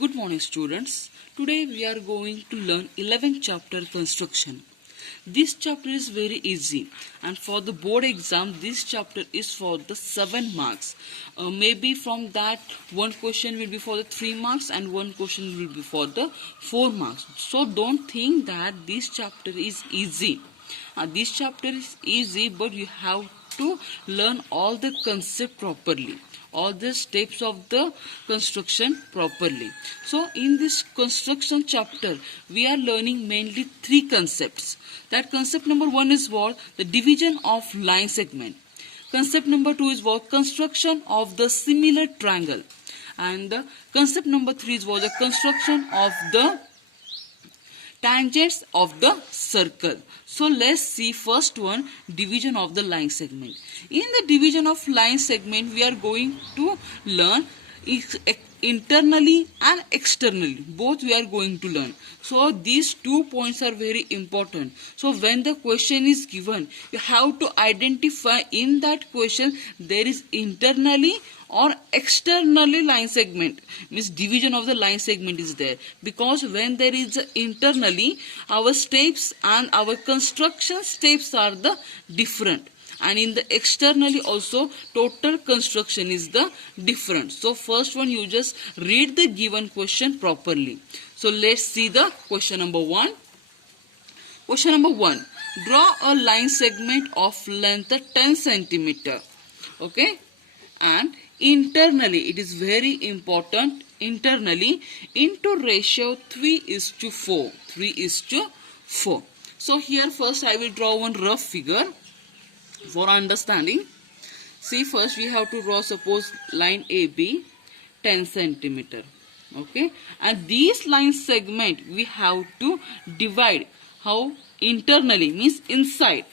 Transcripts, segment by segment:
Good morning students. Today we are going to learn 11th chapter construction. This chapter is very easy and for the board exam this chapter is for the 7 marks. Maybe from that one question will be for the 3 marks and one question will be for the 4 marks. So don't think that this chapter is easy. This chapter is easy but you have to learn all the concept properly, all the steps of the construction properly. So in this construction chapter we are learning mainly 3 concepts. That concept number 1 is what? The division of line segment. Concept number 2 is what? Construction of the similar triangle. And the concept number 3 is what? The construction of the tangents of the circle. So let's see first one, division of the line segment. In the division of line segment we are going to learn internally and externally, both we are going to learn. So these 2 points are very important. So when the question is given, you have to identify in that question there is internally or externally line segment, means division of the line segment is there, because when there is internally, our steps and our construction steps are the different, and in the externally also total construction is the different. So first one, you just read the given question properly. So let's see the question number 1. Question number 1, draw a line segment of length 10 centimeter. Okay, and internally, it is very important, internally into ratio 3:4. 3:4. So here first I will draw one rough figure for understanding. See, first we have to draw, suppose line AB 10 centimeter. Okay, and these line segment we have to divide. How? Internally, means inside.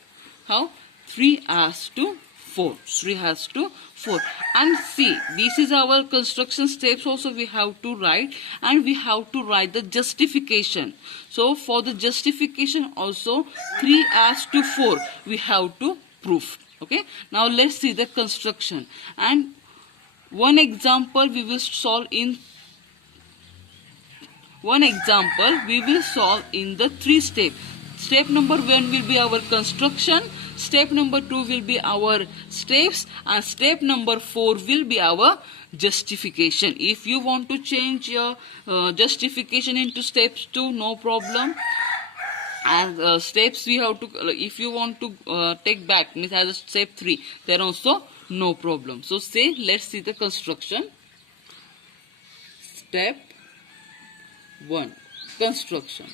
How? 3:4. 3:4. And see, this is our construction steps also we have to write, and we have to write the justification. So for the justification also 3:4 we have to prove. Okay, now let's see the construction, and one example we will solve in the 3 steps. Step number 1 will be our construction, step number 2 will be our steps, and step number 4 will be our justification. If you want to change your justification into steps 2, no problem. And steps we have to, if you want to take back, means as a step 3, then also no problem. So say, let's see the construction. Step 1, construction.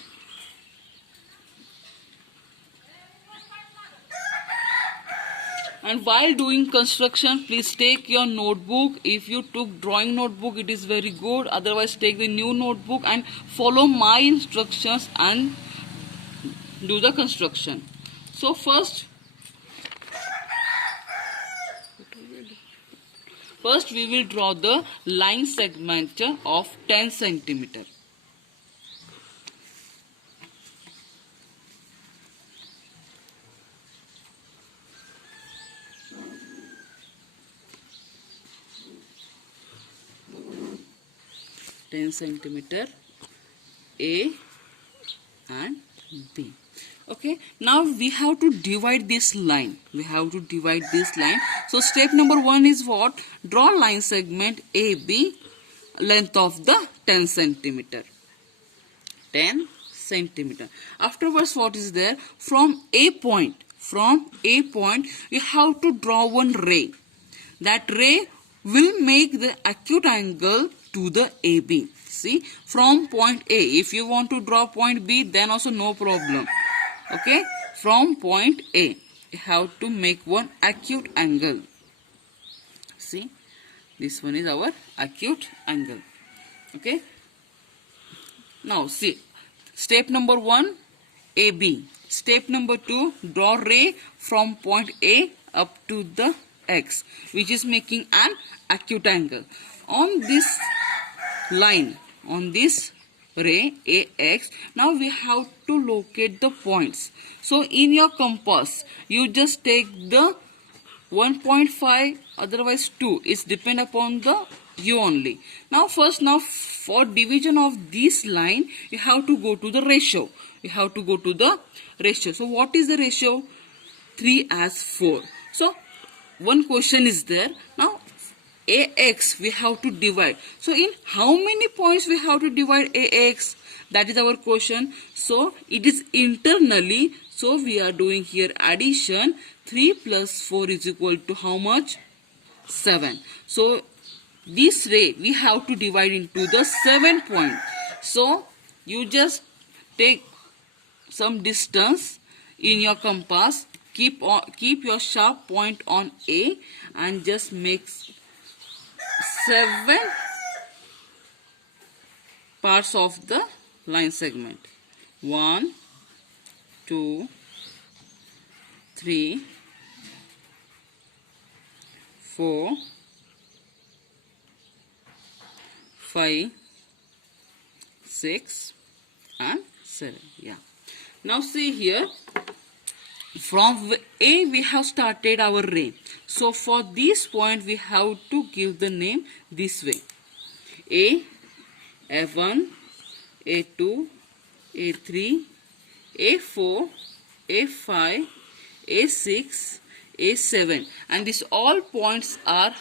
And while doing construction, please take your notebook. If you took drawing notebook, it is very good. Otherwise, take the new notebook and follow my instructions and do the construction. So first we will draw the line segment of 10 centimeter. Centimeter A and B. Okay, now we have to divide this line. So step number 1 is what? Draw line segment AB, length of the 10 centimeter. 10 centimeter. Afterwards, what is there? From A point, you have to draw one ray. That ray will make the acute angle to the AB. See, from point A, if you want to draw point B, then also no problem. Okay, from point A, you have to make one acute angle. See, this one is our acute angle. Okay, now see, step number 1, AB. Step number 2, draw ray from point A up to the X, which is making an acute angle. On this line, on this ray AX, now we have to locate the points. So in your compass, you just take the 1.5, otherwise 2. It's depend upon the you only. Now for division of this line, you have to go to the ratio. You have to go to the ratio. So what is the ratio? 3 as 4. So one question is there. Now AX we have to divide. So in how many points we have to divide AX? That is our question. So it is internally. So we are doing here addition. 3 plus 4 is equal to how much? 7. So this way we have to divide into the 7 point. So you just take some distance in your compass. Keep your sharp point on A and just make 7 parts of the line segment. 1, 2, 3, 4, 5, 6 and 7. Yeah. Now see here, from A we have started our ray. So for this point we have to give the name this way. A, A1, A2, A3, A4, A5, A6, A7, and these all points are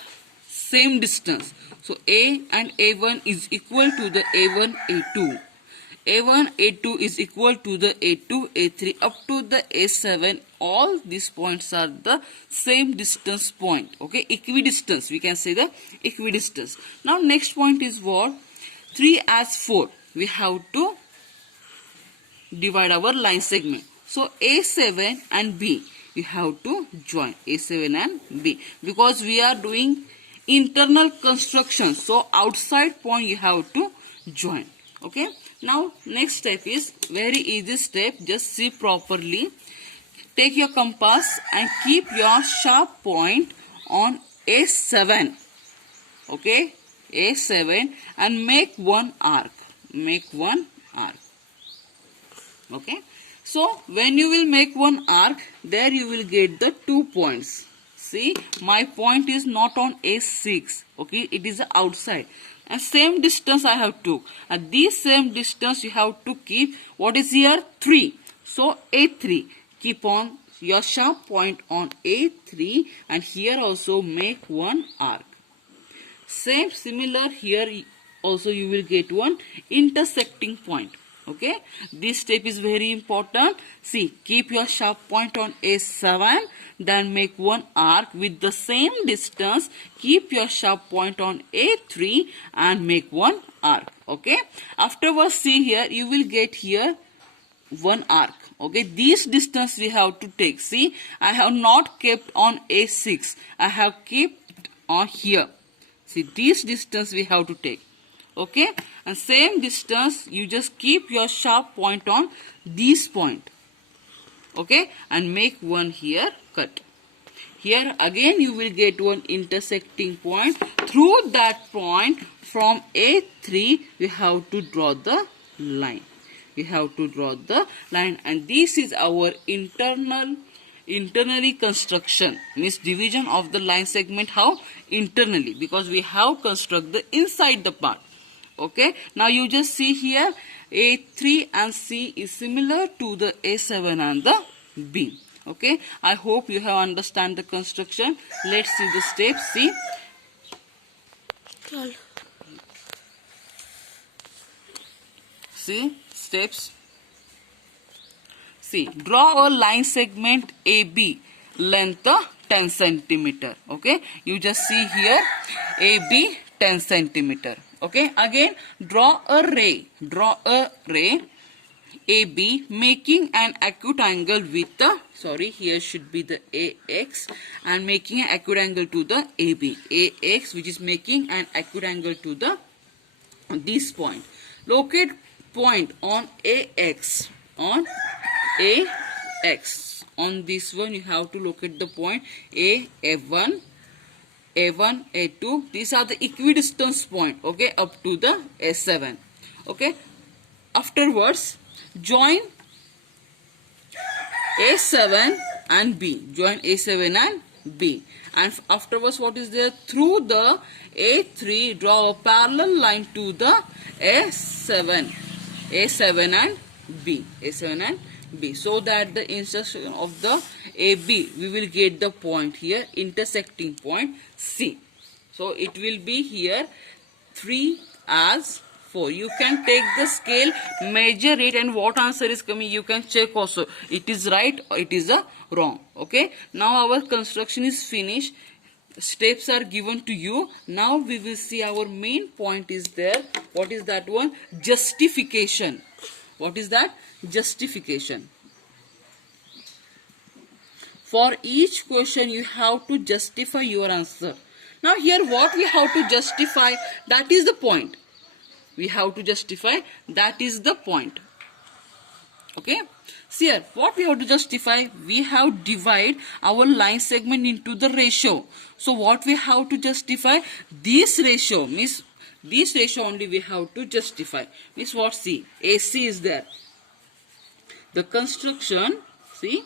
same distance. So A and A1 is equal to the A1, A2. A1, A2 is equal to the A2, A3 up to the A7. All these points are the same distance point. Okay, equidistance. We can say the equidistance. Now next point is what? 3 as 4. We have to divide our line segment. So A7 and B, you have to join A7 and B because we are doing internal construction. So outside point you have to join. Okay. Now next step is very easy step. Just see properly. Take your compass and keep your sharp point on A7. Okay. A7 and make one arc. Make one arc. Okay. So when you will make one arc, there you will get the 2 points. See, my point is not on A6. Okay, it is outside. And same distance I have took. And this same distance you have to keep. What is here? 3. So A3. Keep on your sharp point on A3 and here also make one arc. Same similar here also you will get one intersecting point. Okay, this step is very important. See, keep your sharp point on A7, then make one arc with the same distance. Keep your sharp point on A3 and make one arc. Okay, afterwards see here you will get here one arc. Okay, this distance we have to take. See, I have not kept on A6. I have kept on here. See, this distance we have to take. Okay, and same distance you just keep your sharp point on this point. Okay, and make one here cut. Here again you will get one intersecting point. Through that point from A3 you have to draw the line. You have to draw the line, and this is our internally construction, means division of the line segment. How? Internally, because we have construct the inside the part. Okay, now you just see here A3 and C is similar to the A7 and the B. Okay, I hope you have understand the construction. Let's see the steps. See, steps. See, draw a line segment AB, length 10 centimeter. Okay, you just see here AB 10 centimeter. Okay, again draw a ray. Draw a ray AB making an acute angle with the, sorry, here should be the AX, and making an acute angle to the AB. AX, which is making an acute angle to the this point. Locate point on AX. On AX. On this one you have to locate the point A1, A1, A2. These are the equidistance point. Okay, up to the A7. Okay. Afterwards, join A7 and B. Join A7 and B. And afterwards, what is there? Through the A3, draw a parallel line to the A7 and B. A7 and B. So that the intersection of the AB, we will get the point here, intersecting point C. So it will be here 3 as 4. You can take the scale, measure it, and what answer is coming, you can check also. It is right or it is wrong. Okay. Now our construction is finished. Steps are given to you. Now we will see our main point is there. What is that one? Justification. What is that? Justification. For each question you have to justify your answer. Now here what we have to justify, that is the point. We have to justify, that is the point. Okay. See here, what we have to justify, we have divide our line segment into the ratio. So what we have to justify, this ratio, means this ratio only we have to justify. Means what? See, AC is there. The construction, see,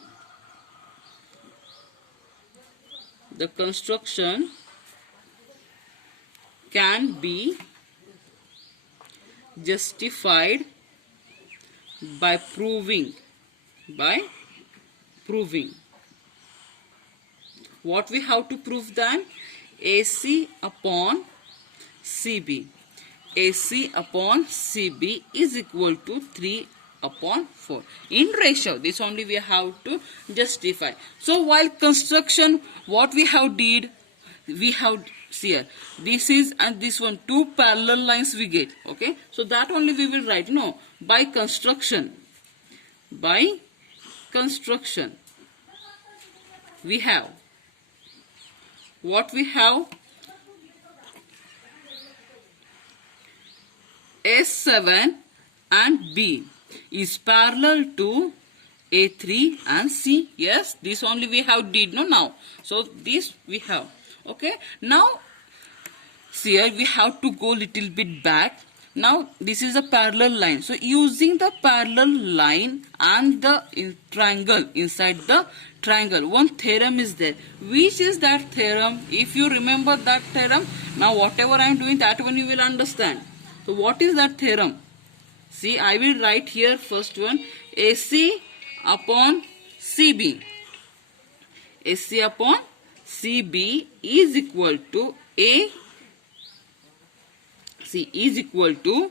the construction can be justified by proving. What we have to prove then? AC upon CB. AC upon CB is equal to 3 upon 4. In ratio, this only we have to justify. So while construction, what we have did, we have, see here, this is and this one, two parallel lines we get. Okay. So that only we will write. No, by construction. By construction, we have, what we have? A7 and B is parallel to A3 and C. Yes, this only we have did no now. So this we have. Okay. Now see here, we have to go little bit back. Now this is a parallel line. So using the parallel line and the triangle, inside the triangle, one theorem is there. Which is that theorem? If you remember that theorem, now whatever I am doing, that one you will understand. So what is that theorem? See, I will write here first one, AC upon CB. AC upon CB is equal to A. C is equal to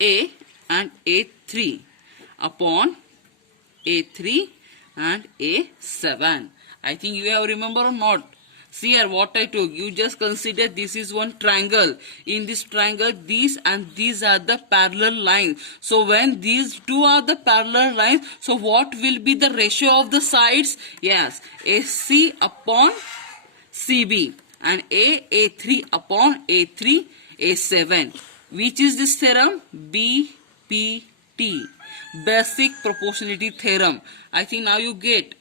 A and A3 upon A3 and A7. I think you have remember or not? See here what I told you. Just consider this is one triangle. In this triangle, these and these are the parallel lines. So when these two are the parallel lines, so what will be the ratio of the sides? Yes, AC upon CB and A3 upon A3, A7. Which is this theorem? BPT. Basic Proportionality Theorem. I think now you get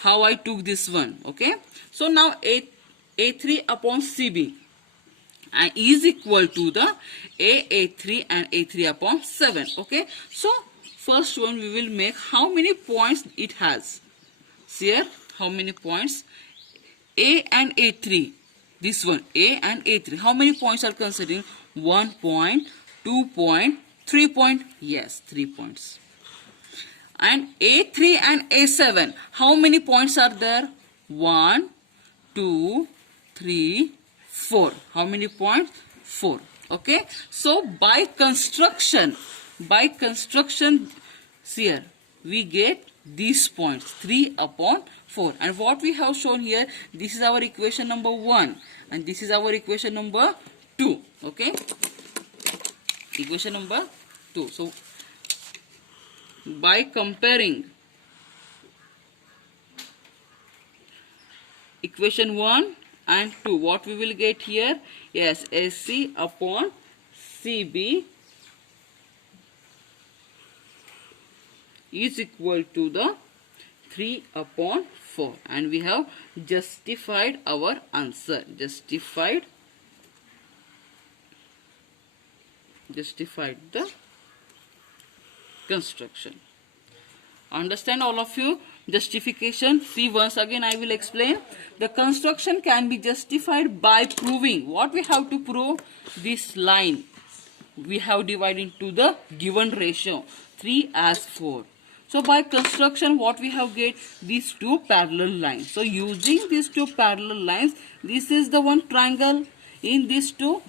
how I took this one. Okay. So now A3 upon CB and is equal to the A3 and A3 upon 7. Okay. So first one we will make how many points it has. See here how many points. A and A3. This one A and A3. How many points are considering? 1 point, 2 point, 3 point. Yes, 3 points. And A3 and A7. How many points are there? 1, 2, 3, 4. How many points? 4. Okay. So by construction, see here, we get these points 3 upon 4. And what we have shown here, this is our equation number 1 and this is our equation number 2. Okay. Equation number 2. So by comparing equation 1 and 2, what we will get here? Yes, AC upon CB is equal to the 3 upon 4 and we have justified our answer. Justified the construction. Understand all of you? Justification. See, once again I will explain. The construction can be justified by proving. What we have to prove? This line we have divided into the given ratio 3 as 4. So by construction what we have get? These two parallel lines. So using these two parallel lines, this is the one triangle. In these two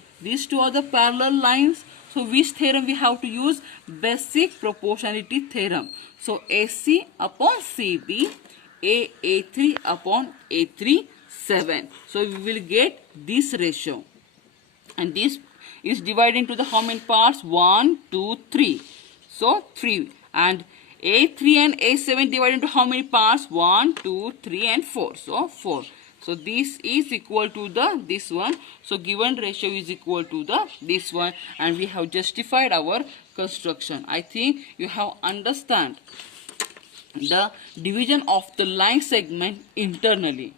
are the parallel lines. So which theorem we have to use? Basic proportionality theorem. So AC upon CB, A3 upon A3, 7. So we will get this ratio. And this is divided into the how many parts? 1, 2, 3. So 3. And A3 and A7 divided into how many parts? 1, 2, 3 and 4. So 4. So this is equal to this one. So given ratio is equal to this one, and we have justified our construction. I think you have understand the division of the line segment internally.